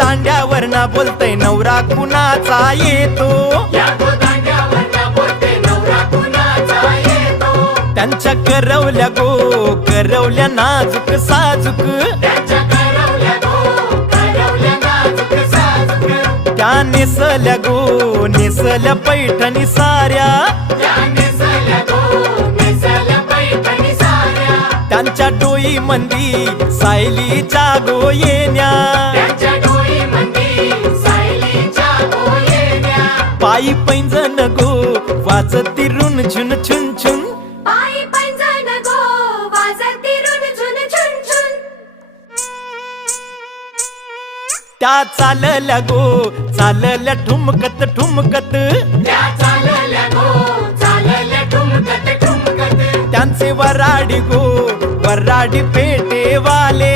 दांड्यावर ना बोलतय नवरा कुणाचा येतो, त्यांच्या करवल्या गो करवल्या नाजूक साजूक, त्या नेसल्या गो नेसल्या पैठणी साऱ्या, त्यांच्या डोई मंदी सायलीच्या गो येण्या, पायी पैंजण गो वाजती रुन झुन छुन छुन, त्या चालल्या गो चालल्या ठुमकत ठुमकत, त्यांचे वराडी गो वराडी पेटे वाले,